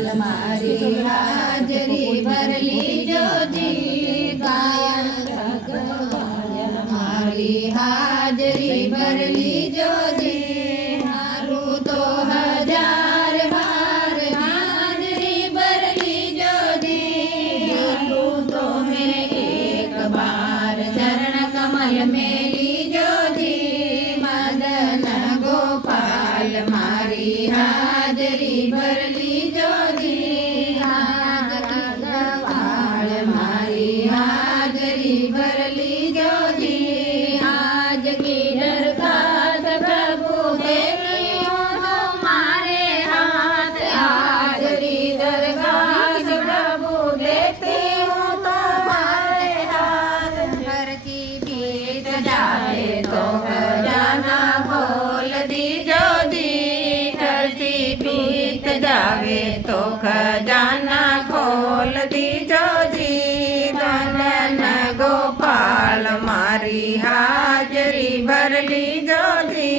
ગોપાલ મારી હાજરી ભરલી જોજી ગાયન ભગવાન મારી હાજરી ભરલી જોજી મારું તો હજાર વાર હાજરી ભરલી જોજી મારું તો મેં એક બાર ચરણ કમલ મેલી જોજી મદન ગોપાલ મારી હાજરી ભરલી જોજી ગોપાલ મારી હાજરી ભરલી જોજી આજ की दरखास्त प्रभु देती हूँ तुम्हारे हाथ आज की दरखास्त प्रभु देती हूँ तुम्हारे हाथ खर्ची बीत जाए तो खजाना खोल दीजो जी खर्ची बीत जावे तो खजाना खोल दीजो जी धन गोपाल मारी हाजरी भरली जोजी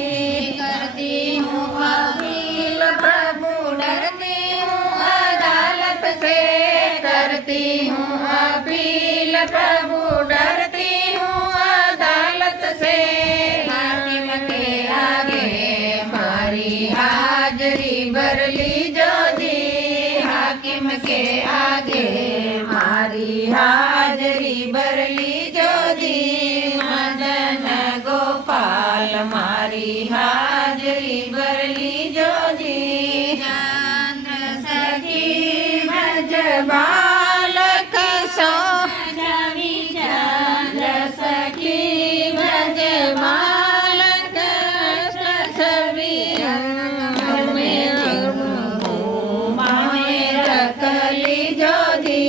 करती हूँ अपील प्रभु डरती हूँ अदालत से करती हूँ अपील प्रभु डरती हूँ अदालत से हाकिम के आगे मारी हाजरी भरली जोजी हाकिम के आगे मारी हाजरी भरली जोजी मदन गोपाल मारी हाजरी भरली जोजी चंद्र सखी ब्रज बालक सो जावी चंद्र सखी ब्रज बालक सभी रखली जोजी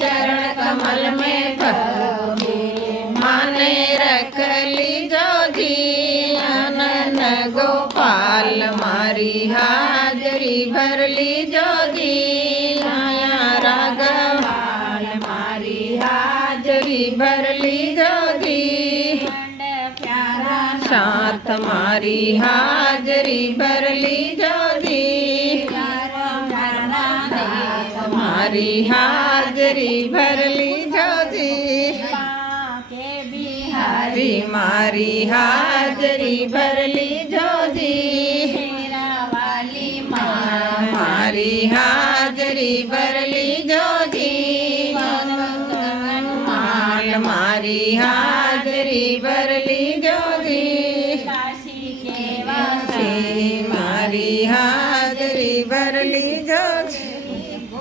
चरण कमल में माने रखली जोजी अनन गोपाल मारी हाजरी भरली जोजी आया राघवाल मारी हाजरी भरली जोजी प्यारा साथ मारी हाजरी भरली जोजी मारी हाजरी भरली जोजी के बिहारी मारी हाजरी भरली जोजी वाली मारी हाजरी भरली जोजी माल मारी हाजरी भरली जोजी